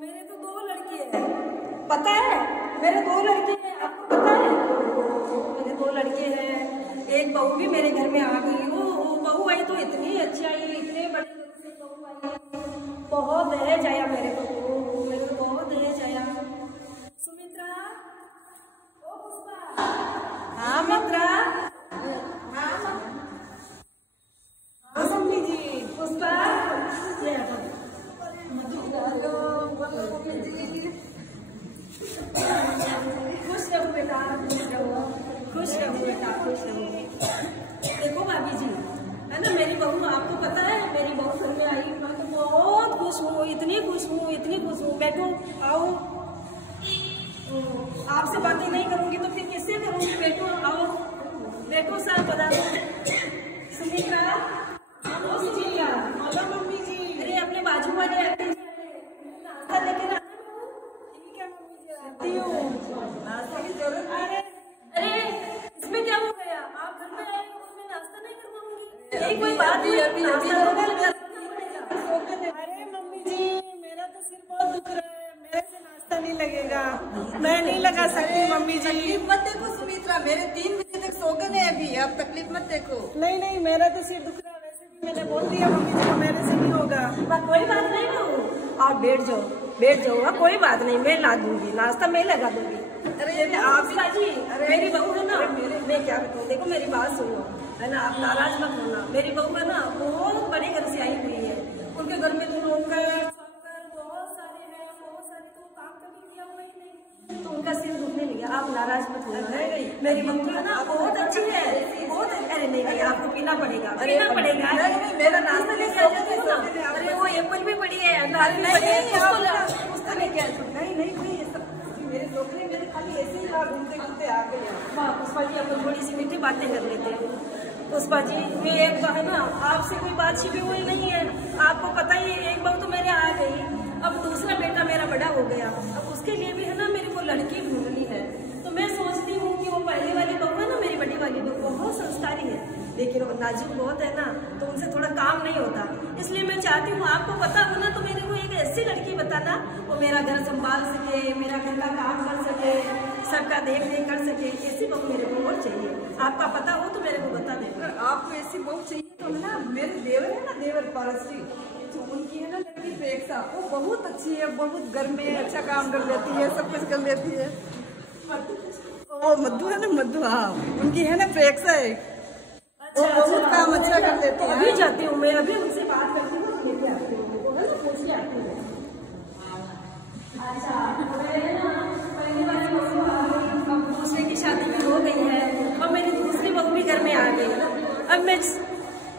मेरे तो 2 लड़के हैं, पता है? मेरे 2 लड़के हैं, आपको पता है? मेरे 2 लड़के हैं, एक बहू भी मेरे घर में आ गई। वो बहू आई तो इतनी अच्छी आई, इतने बड़े बहू आई, बहुत दहेज आया मेरे को, मेरे को बहुत दहेज आया। सुमित्रा, ओ पुष्पा, हाँ मित्रा, हाँ मम्मी जी, पुष्पा, खुश रहो बेटा, खुश रहो, खुश रहो बेटा, खुश रहो। देखो भाभी जी, है ना मेरी बहू, आपको पता है मेरी बहू घर में आई, मैं तो बहुत खुश हूँ, इतनी खुश हूँ, इतनी खुश हूँ। बैठो, आओ। आपसे बातें नहीं करूंगी तो फिर किससे करूंगी? बैठो, आओ, बैठो सर, बता दो। सुमित्रा, मम्मी जी, अरे अपने बाजू वाले नाश्ता लेके ना। ठीक है मम्मी जी, आती हूँ। नाश्ता की जरूरत नहीं है। अरे इसमें क्या हो गया? आप घर में आए, उसमें नाश्ता नहीं करवाऊंगी? यही कोई बात नहीं, अभी अरे मम्मी जी, मेरा तो सिर बहुत दुख रहा है, मेरे से नाश्ता नहीं लगेगा, मैं नहीं लगा सकती मम्मी जी। तकलीफ मत देखो सुमित्रा, मेरे 3 बजे तक सोगन है अभी, अब तकलीफ मत देखो। नहीं नहीं, मेरा तो सिर दुख रहा है, वैसे भी मैंने बोल दिया मम्मी जी को मेरे से नहीं होगा। कोई बात नहीं बहू, आप बैठ जाओ, बैठ जाओ, कोई बात नहीं, मैं ला दूंगी नाश्ता, मैं लगा दूंगी। अरे आप जी, मेरी बहू है ना, मैं क्या बताऊँ, देखो मेरी बात सुनो, है ना, आप नाराज मत होना। मेरी बहू है ना, बहुत बड़े घर से आई हुई है, उनके घर में तो नौकर बहुत सारे हैं, बहुत सारे, तो काम कभी किया हुआ ही नहीं, तो उनका सिर दुखने लगा। आप नाराज मत होना। मेरी बहू है ना, बहुत अच्छी है, बहुत। अरे नहीं, आपको पीना पड़ेगा, पीना पड़ेगा। मेरा नाश्ता लेके आ जाते हो ना। अरे वो एप्पल भी पड़ी है, दाल भी पड़ी है, उसको लेके आ जाओ। नहीं मेरे छोकरे मेरे खाली ऐसे ही घूमते घूमते आ गए। पुष्पा जी, अपन थोड़ी सी मीठी बातें कर लेते हैं। पुष्पा जी, ये एक बात है ना, आपसे कोई बात छिपी हुई नहीं है, आपको पता ही है, एक बहू तो मेरे आ गई, अब दूसरा बेटा मेरा बड़ा हो गया, अब उसके लिए भी है ना मेरे को लड़की ढूंढनी है। तो मैं सोचती हूँ कि वो पहले वाली बहू है ना, मेरी बड़ी वाली बहू बहुत संस्कारी है, लेकिन वो नाजुक बहुत है ना, तो उनसे थोड़ा काम नहीं होता। इसलिए मैं चाहती हूँ, आपको पता हो ना, तो मेरे को एक ऐसी लड़की बताना, वो मेरा घर संभाल सके, मेरा घर का काम कर सके, सबका देख रेख कर सके, ऐसी बहू मेरे को और चाहिए। आपका पता हो तो मेरे को बता दें। आपको ऐसी बहू चाहिए तो ना, मेरे देवर है ना, देवर पारसी, तो उनकी है ना लड़की प्रेक्षा, वो बहुत अच्छी है, बहुत घर में अच्छा काम कर लेती है, सब कुछ कर लेती है। वो मधु है ना, मधु, हाँ, उनकी है ना प्रेक्षा है, वो बहुत काम अच्छा कर लेती है। अभी जाती हूँ मैं, अभी उनसे बात करती हूँ, लेके आती हूँ, है ना, पूछ के आती हूँ। अच्छा, पहली वाली बहू आ गई, अब दूसरे की शादी भी हो गई है, और मेरी दूसरी बहू भी घर में आ गई।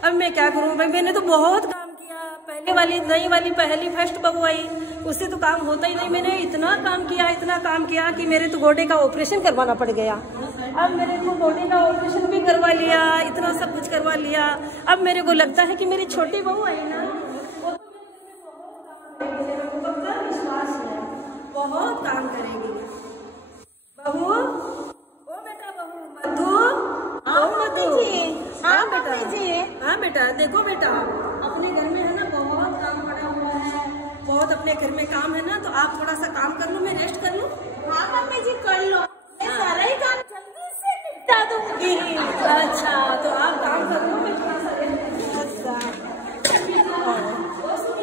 अब मैं क्या करूँ भाई, मैंने तो बहुत काम किया, पहले वाली नई वाली पहली फर्स्ट बहू आई, उससे तो काम होता ही नहीं। मैंने इतना काम किया कि मेरे तो गोडे का ऑपरेशन करवाना पड़ गया। अब मेरे को गोडे का ऑपरेशन भी करवा लिया, इतना सब कुछ करवा लिया। अब मेरे को लगता है कि मेरी छोटी बहू आई ना, वो तो मेरे को पक्का विश्वास है, बहुत काम करेगी। बहू, ओ बेटा बहू, मधु, मधु जी, हाँ बेटा जी, हाँ बेटा, देखो बेटा, अपने घर में है ना बहुत काम पड़ा हुआ है, बहुत अपने घर में काम है ना, तो आप थोड़ा सा काम कर लो, मैं रेस्ट कर लूँ। हाँ मम्मी जी, कर लो, मैं सारा ही काम जल्दी से निपटा दूंगी। अच्छा, तो आप काम कर लो, मैं थोड़ा सा रेस्ट कर लूँ।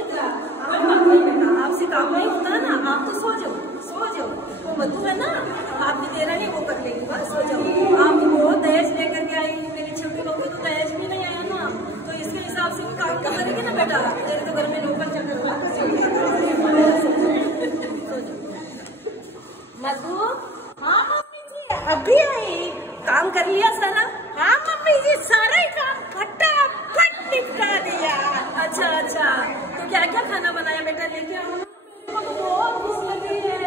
बेटा, आपसे काम नहीं होता है ना, आप तो सो जाओ, सो जाओ। वो मधु है ना, आप भी दे रहे हैं, वो कर लेंगे, बस सो जाओ। आप बहुत दहेज लेकर के आई, मेरी छोटी बहू को तो दहेज भी नहीं आया ना, तो इसके हिसाब से वो काम तो करेगी ना बेटा, तेरे तो घर में नौकर चक्कर। मधु, हाँ मम्मी जी, अभी आई, काम कर लिया सारा? हाँ मम्मी जी, सारा ही काम फटाफट निपटा दिया। अच्छा, तो क्या क्या खाना बनाया बेटा, लेके आओ। बहुत भूख लगी है,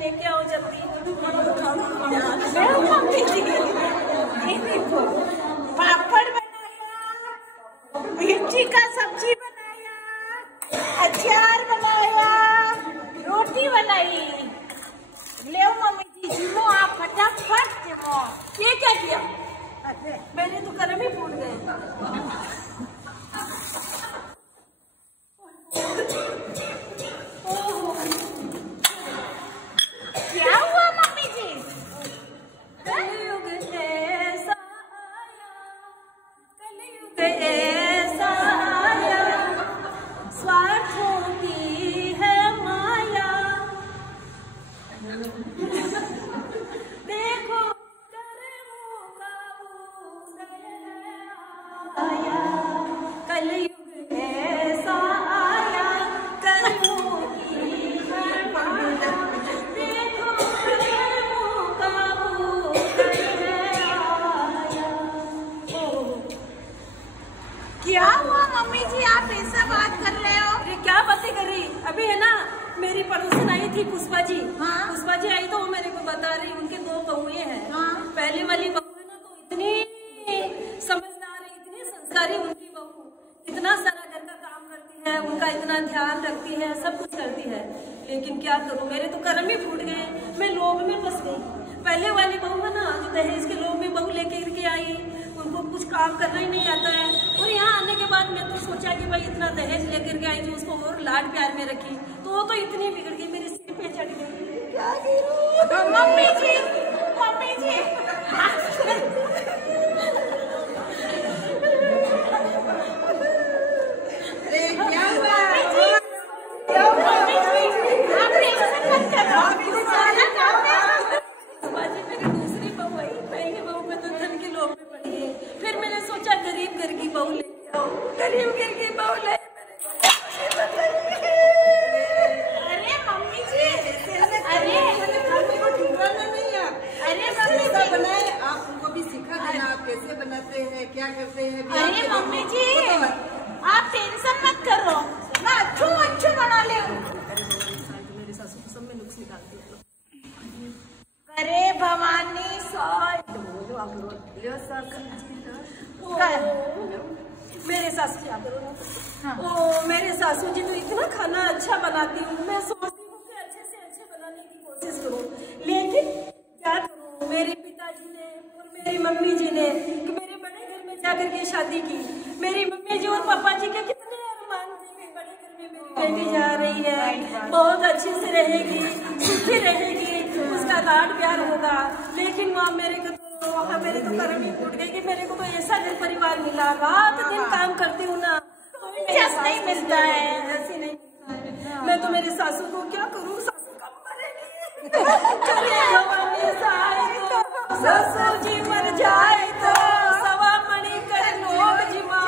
लेके आओ जल्दी। मम्मी जी, ये देखो, पापड़ बनाया, मिर्ची का सब्जी बनाया, अचार बनाया, रोटी बनाई। ले मम्मी जी, जिमो आप फटाफट जिमो। ये क्या किया? मैंने तो कर्म ही फूट गए। देखो करे मुका उदय आया, कलयुग ऐसा आया, कलयुग की बरपाया। देखो करे मुका उदय आया। क्या हुआ मम्मी जी, आप ऐसा बात कर रहे हो? अरे क्या बातें कर रही? अभी है ना, मेरी पड़ोसन आई थी पुष्पा जी। हाँ? पुष्पा जी आई तो वो मेरे को बता रही, उनके 2 बहुएं हैं। हाँ? पहले वाली बहू है ना तो इतनी समझदार है, इतनी संस्कारी उनकी बहू, इतना सारा घर का काम करती है, उनका इतना ध्यान रखती है, सब कुछ करती है। लेकिन क्या करूं, मेरे तो कर्म ही फूट गए, मैं लोभ में फंस गई। पहले वाली बहू है ना जो दहेज के लोभ में बहू लेके आई, उनको कुछ काम करना ही नहीं आता है। और यहाँ आने के बाद मैं तो सोचा कि भाई इतना दहेज लेकर के आई थी, उसको और लाड प्यार में रखी तो वो तो इतनी बिगड़ गई, मेरे सिर पे चढ़ गई। क्या करूं? मम्मी जी, मम्मी जी, अरे क्या हुआ? आप टेंशन मत करो। बाजी मेरी दूसरी बहू आई, पहली बहू में तो धन के लोभ में पड़ी है। फिर मैंने सोचा गरीब घर की बहू लेके आओ, गरीब घर की बहू ले। अरे मम्मी जी, अरे मम्मी को ठुकराना नहीं है। अरे मम्मी जी, बनाए आप उनको भी सिखा देना, आप कैसे बनाते हैं, क्या करते हैं। अरे मम्मी जी, आप टेंशन मत करो, मैं अच्छू बना ले। मेरे सासू को सब में नुक्स निकालती है। अरे भवानी साई, मेरे सासू जी हाँ। ओ मेरे सासू जी तो इतना खाना अच्छा बनाती हूँ, मैं सोचती हूँ कि अच्छे से अच्छे बनाने की कोशिश करूँ, लेकिन क्या करूँ, मेरे पिताजी ने और मेरी मम्मी जी ने कि मेरे बड़े घर में जाकर के शादी की। मेरी मम्मी जी और पापा जी के कितने अरमान थे कि बड़े घर में मेरी बेटी जा रही है, बहुत अच्छे से रहेगी, सुखी रहेगी, उसका लाड प्यार होगा। लेकिन वहाँ मेरे तो कर्म ही फूट गए कि मेरे को तो ऐसा घर परिवार मिला, रात दिन काम करती हूँ ना तो जैसे नहीं मिलता है, ऐसी नहीं मिलता है। मैं तो मेरे सासू को क्या करूँ, सासू कब मरेगी? करे भवानी सहाय तो, ससुर जी मर जाए तो, सवा मणि कर लोग जिमा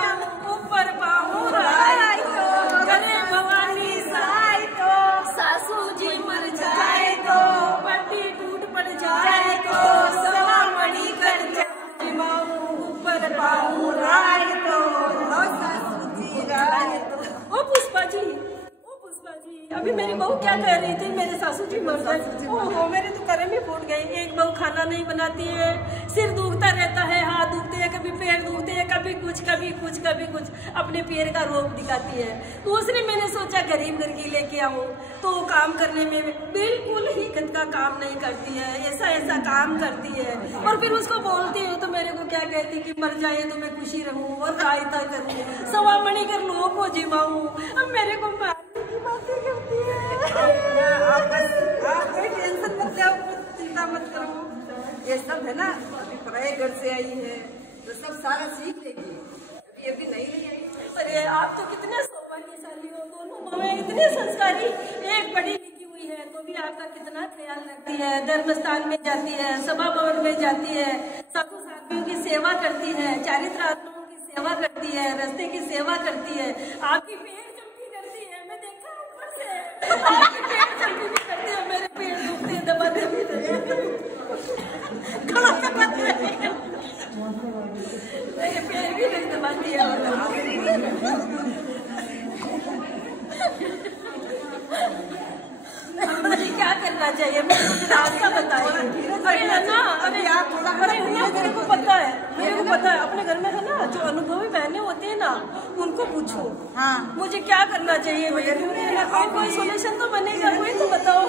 ऊपर पाऊँ राय तो, करे भवानी सहाय तो, सासू जी मर जाए तो, पट्टी टूट पड़ जाए तो, सवा मणि कर जिमा ऊपर पाऊँ राय तो, सासू जी राय तो। ओ पुष्पा जी, अभी मेरी बहू क्या कह रही थी, मेरे सासू जी मर गए। ओहो, मेरे तो कर्म ही फूट गए। एक बहू खाना नहीं बनाती है, सिर दुखता रहता है, हाथ दुखते हैं, कभी पैर दुखते हैं, कभी कुछ कभी कुछ कभी कुछ, अपने पैर का रोग दिखाती है। दूसरी मैंने सोचा गरीब घर की लेके आऊँ तो काम करने में बिल्कुल ही गंद का काम नहीं करती है, ऐसा काम करती है। और फिर उसको बोलती हूँ तो मेरे को क्या कहती कि मर जाए तो मैं खुशी रहूँ और रायता करूँ, सवा मणि कर लोगों को जिमाऊँ। अब मेरे को मारने की बातें करती है। आप कोई टेंशन मत लो, चिंता मत करो। ये सब है ना, अभी पराए घर से आई है तो सब सारा सीख लेगी, अभी नहीं आई। अरे आप तो कितने सौभाग्यशाली हो, दोनों बहनें इतनी संस्कारी, एक पढ़ी लिखी हुई है तो भी आपका कितना ख्याल रखती है, धर्मस्थान में जाती है, सभा भवन में जाती है, साधु साथियों की सेवा करती है, चारित्र आत्माओं की सेवा करती है, रास्ते की सेवा करती है। आपकी पैर चमकी करती है, मैं देखा ऊपर से, आपकी पैर चमकी भी करती है, मेरे पैर दुखते हैं, दबाते भी खड़ा दबाते हैं, मेरे पैर भी नहीं दबाती है। मुझे क्या करना चाहिए, मुझे रास्ता बताइए। अरे ना, अरे यार थोड़ा, अरे ना, मेरे को पता है, अपने घर में है ना जो अनुभवी बहनें होती है ना, उनको पूछो। हाँ, मुझे क्या करना चाहिए भैया, कोई सोल्यूशन तो बनेगा, कोई तो बताओ।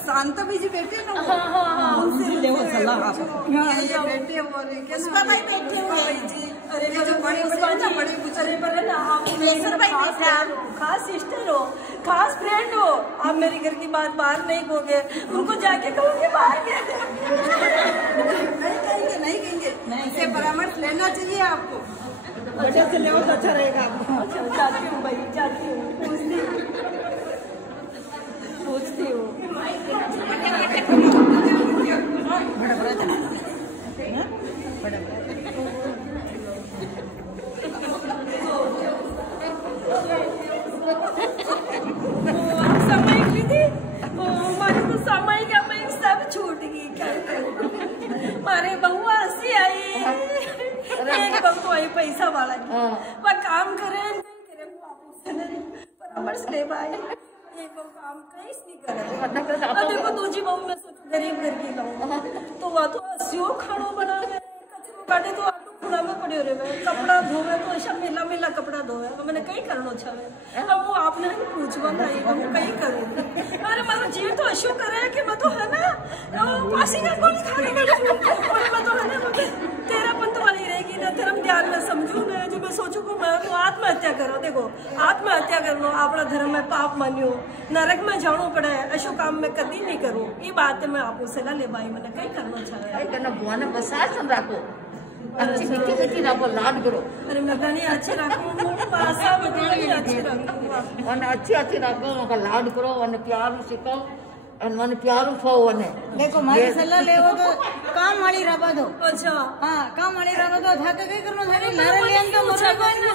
शांता जी बैठे ना, हाँ, उनसे ले वो सलाह आप। ये बैठे और पुष्पा भाई बैठे हुए हैं जी। अरे ये जो बड़े अरे पर है ना, आप खास सिस्टर हो, खास फ्रेंड हो, आप मेरे घर की बात बाहर नहीं कहोगे, उनको जाके कहोगे बाहर नहीं कहेंगे, इससे परामर्श लेना चाहिए आपको। अच्छा से ले तो अच्छा रहेगा। अच्छा जाती हूँ भाई, जाती हूँ। सोचती हूँ। समय की थी हमारी तो समय का मैं सब छूट गई। क्या करूं? मारे बहुआ हंसी आई, एक बहू आई पैसा वाला वह काम करे परामर्श ले पाई, एक बहू काम कहीं नहीं करे। अब देखो दूसरी बहू में गरीब घर की लाऊं तो वह तो हंसियों खानों बना गए, कचरो काटे तो आलू खुड़ा में पड़े रहे, कपड़ा धोवे तो ऐसा मेला मेला कपड़ा धोवे। मैंने कहीं करना छावे, अब वो आपने पूछवा नहीं वो कहीं करूँ। अरे मतलब जीव तो अशो करे कि मैं तो है ना पासी का कोई खाने में मैं तो है ना तेरा पंत वाली रहेगी ना, धर्म ध्यान में समझू मैं जो मैं सोचू को मैं तो आत्महत्या करो। देखो आत्महत्या कर लो, अपना धर्म में पाप मानियो, नरक में जानो पड़े, ऐसो काम में कभी नहीं करूँ। ये बात मैं आपको सलाह ले पाई, मैंने कहीं करना चाहे अच्छी मीठी मीठी रखो, लाड करो। अरे मैं गानी अच्छी रखूँ, पासा बदली अच्छी रखूँ, और अच्छी अच्छी रखो, उनका लाड करो, और प्यार सिखाओ, और मन प्यार खाओ। उन्हें देखो मारी सलाह ले तो काम वाली रबा दो। अच्छा हाँ काम वाली रबा दो था कहीं करना था लारे लियन तो मोरा कोई ना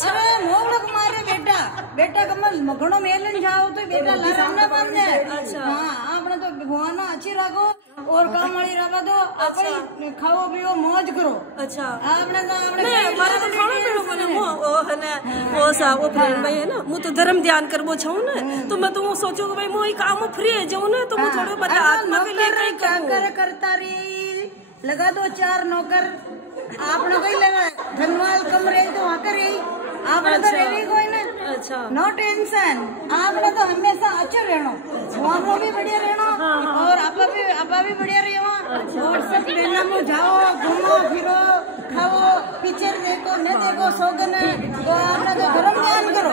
अरे मोगड़क मारे बेटा बेटा कमल घणो मेलन जाओ तो बेटा लारा ना बंदे। अच्छा हाँ आपने तो भगवान अच्छी रखो और काम वाली रबा दो, अपनी खाओ पियो मौज करो। अच्छा आपने तो आपने नहीं मारे तो खाना पीनो बने वो है ना वो सा वो फ्रेंड भाई है ना, मैं तो धर्म ध्यान कर वो छाऊं ना, तो मैं तो वो सोचू कि भाई मैं काम फ्री है जाऊं ना, तो मैं थोड़े बड़ा आत्मा के लिए कहीं चाकर करता रही लगा दो 4 नौकर आपने कोई लगा धनवाल कमरे तो वहाँ कर रही आपने तो रही कोई ना। अच्छा नो टेंशन, आपने तो हमेशा अच्छा रहना, वहाँ भी बढ़िया रहना और आपा भी बढ़िया रहो और सब लेना में जाओ घूमो फिरो खाओ पिक्चर देखो न देखो सोगन तो आपने तो धर्म ध्यान करो।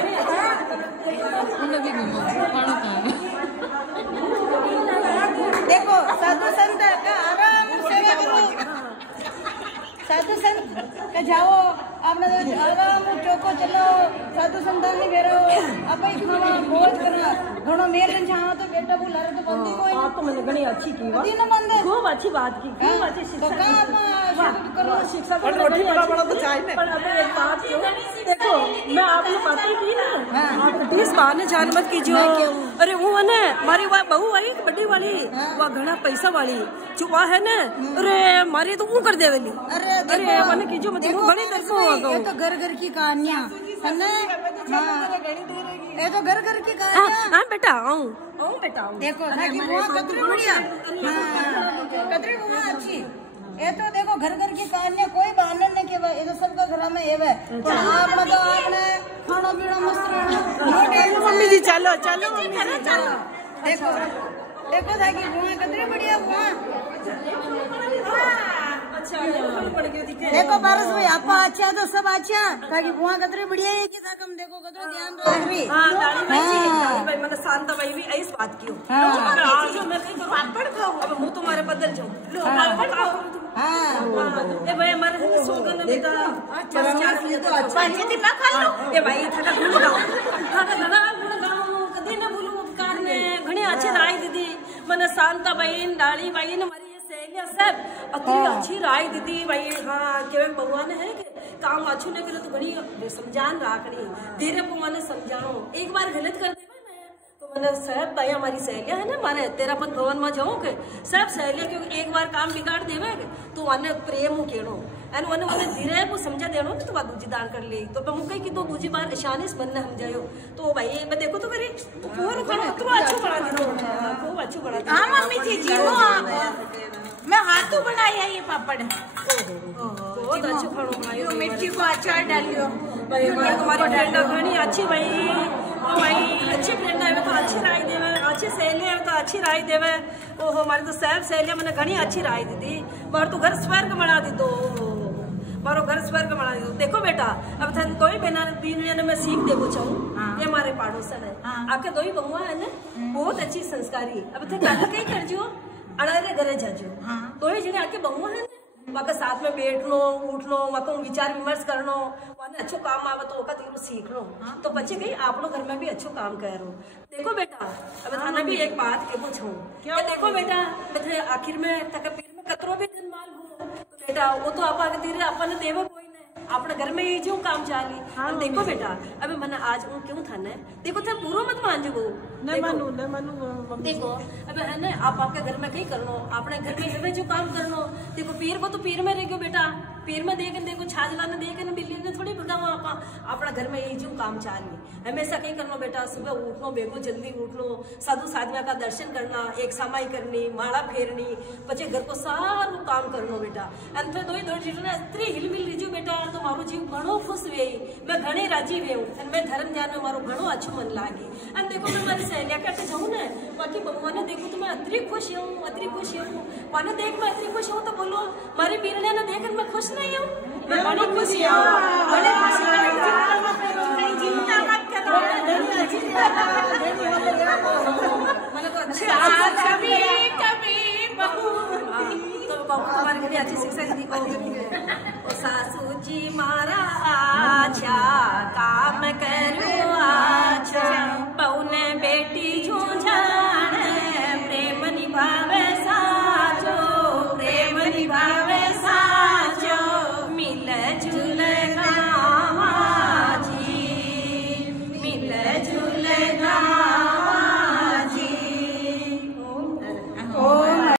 देखो साधु संत का आराम सेवा करो, साधु संत का जाओ आपने तो आराम चौको चलो, साधु संतान नहीं बेरो अब ही खाना बहुत करना घणो मेरे जाओ तो बेटा बुला रहे तो बंदी कोई आप तो मैंने बड़ी अच्छी की बात, दिन बंदे खूब अच्छी बात की, खूब अच्छी शिक्षा करो शिक्षा तो बड़ी अच्छी। पर अब एक बात देखो मैं आपने बातें की ना, आप प्लीज बहाने जान मत कीजिए। अरे वो है ना हमारी वह बहू आई बड़ी वाली वह घना पैसा वाली जो वह है ना, अरे मारी तो वो कर देवेली। अरे मैंने कीजिए मत बड़ी तरफों ये तो घर घर की कहानियाँ है ना, ये तो घर घर की कहानियाँ। हाँ बेटा आऊँ बेटा आऊँ। देखो कतरी बढ़िया कतरी बुआ अच्छी, ये तो देखो घर घर की कहानियाँ कोई बहाना नहीं के ये तो सबका घर में ये तो आपने तो आपने खाना पीना मस्त रहना। मम्मी जी चलो चलो चलो देखो देखो था कि बुआ कतरी बढ़िया बुआ। अच्छा देखो पारस भाई आपा अच्छा तो सब अच्छा ताकि बुआ कतरी बढ़िया है कि ताकम देखो कतरो ध्यान रख रही। हाँ दादी भाई जी भाई मैंने शांता भाई भी ऐसी बात की हो जो मैं कहीं करूँ पापड़ खाऊँ अब मुँह तुम्हारे बदल जाऊँ पापड़ खाओ। ए भाई हमारे सोगन बेटा पंचायती ना खा लो ए भाई थाका गुण गाओ थाका घना गुण गाओ कदी ना बोलूं उपकार ने घणी अच्छी राय दीदी मैंने शांता बहन डाली बहन हमारी सहेलियां सब अति अच्छी राय दीदी भाई। हाँ केवल भगवान है कि काम अच्छू नहीं करे तो घणी समझान राखनी धीरे को मैंने समझाओ एक बार गलत कर दे तो मैंने सब भाई हमारी सहेलियां है ना मारे तेरापन भवन में जाऊँ के सब सहेलियां क्योंकि एक बार काम बिगाड़ देवे तो मैंने प्रेम केणो एन मैंने धीरे को समझा देनो तो बात दूजी दान कर ली तो मुझे की तो दूजी बार आसानी से मन ने समझायो तो भाई मैं देखो तो करी पूरा खाना तो अच्छा बना दो खूब अच्छा बना दो। हाँ मम्मी जी जी मैं हाथों बनाया ये पापड़ बहुत अच्छा खाना बनायो मिर्ची को अचार डालियो भाई हमारी फ्रेंड घनी अच्छी भाई अच्छी फ्रेंड है तो अच्छी राय देवे अच्छी सहेली है तो अच्छी राय देवे ओहो हमारी तो सब सहेलियां मैंने घनी अच्छी राय दी थी मारो तो घर स्वर्ग बना दी दो मारो घर स्वर्ग बना दी दो। देखो बेटा अब थन कोई बिना दिन मैं सीख देवो चाहूँ ये हमारे पड़ोसन है आपके दो ही बहुआ है ना बहुत अच्छी संस्कारी अब थे कहीं कर जो अड़ारे घरे जाजो दो ही जने आके बहुआ है वहाँ साथ में बैठनो उठनो वहाँ विचार विमर्श करनो वहाँ अच्छो काम आवे तो तीनों सीख लो तो बच्चे कहीं आपनो घर में भी अच्छो काम करो। देखो बेटा अब थाना भी एक बात के पूछूं क्या देखो बेटा आखिर में तक पीर में कतरो भी धन माल हो तो बेटा वो तो आप धीरे अपन देवे कोई अपने घर में ये जो काम चाली। हाँ, देखो बेटा अबे मैंने आज क्यों था ने देखो थे पूरा मत मान जो नहीं मानू देखो अबे है ना आप आपके घर में कहीं करनो अपने घर में हमें जो काम करनो देखो पीर को तो पीर में रह गयो बेटा पीर में देख देखो छाजला ने देख बिल्ली ने थोड़ी भगावा अपना घर में ये जो काम चाली हमेशा कहीं करनो बेटा सुबह उठनो बेगो जल्दी उठनो साधु साधुआ का दर्शन करना एक समाई करनी माला फेरनी बच्चे घर को सारू काम करनो बेटा अंत में दो इतनी हिलमिल रीजू बेटा तो मारो जीव घणो खुश वे मैं घणी राजी वे मैं धर्म ध्यान में मारो घणो अच्छो मन लागे अन देखो मैं मारी सहेलिया कहते जाऊँ ना बाकी बबुआ ने देखो तो मैं अतरी खुश हूँ माने देख मैं अतरी खुश हूँ तो बोलो मारी पीरने ने देख मैं खुश नहीं हूँ मैं बड़ी खुश तुम्हारे घर अच्छी शिक्षा दी ओ सासू जी मारा अच्छा काम करो अच्छा